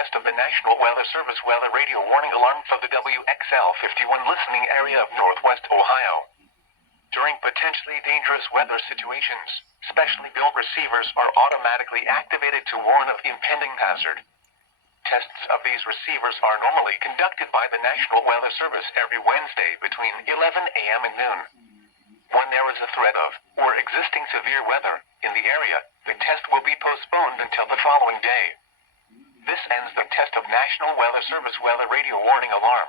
test of the National Weather Service weather radio warning alarm for the WXL 51 listening area of Northwest Ohio. During potentially dangerous weather situations, specially built receivers are automatically activated to warn of impending hazard. Tests of these receivers are normally conducted by the National Weather Service every Wednesday between 11 a.m. and noon. When there is a threat of, or existing severe weather, in the area, the test will be postponed until the following day. This ends the test of National Weather Service weather radio warning alarm.